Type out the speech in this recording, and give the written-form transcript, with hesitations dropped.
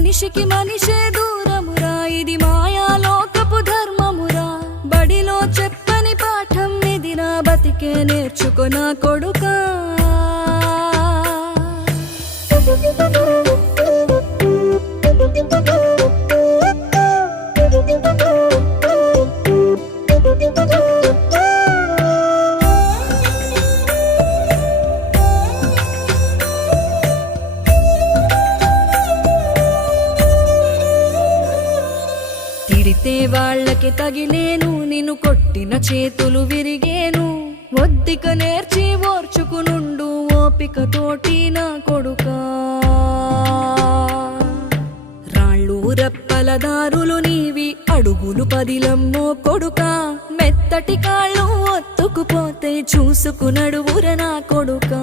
మనిషికి మనిషే దూరమురా, ఇది మాయాలోకపు ధర్మమురా. బడిలో చెప్పని పాఠం ఇది, నా బతికే నేర్చుకో నా కొడుకా. తిడితే వాళ్ళకి తగిలేను, నిన్ను కొట్టిన చేతులు విరిగేను. ఒద్దిక నేర్చి ఓర్చుకునుండు ఓపిక తోటి నా కొడుకా. రాళ్ళు రెప్పల దారులు నీవి, అడుగులు పదిలమ్మో కొడుకా. మెత్తటి కాళ్ళు ఒత్తుకుపోతే చూసుకునడువుర నా కొడుకా.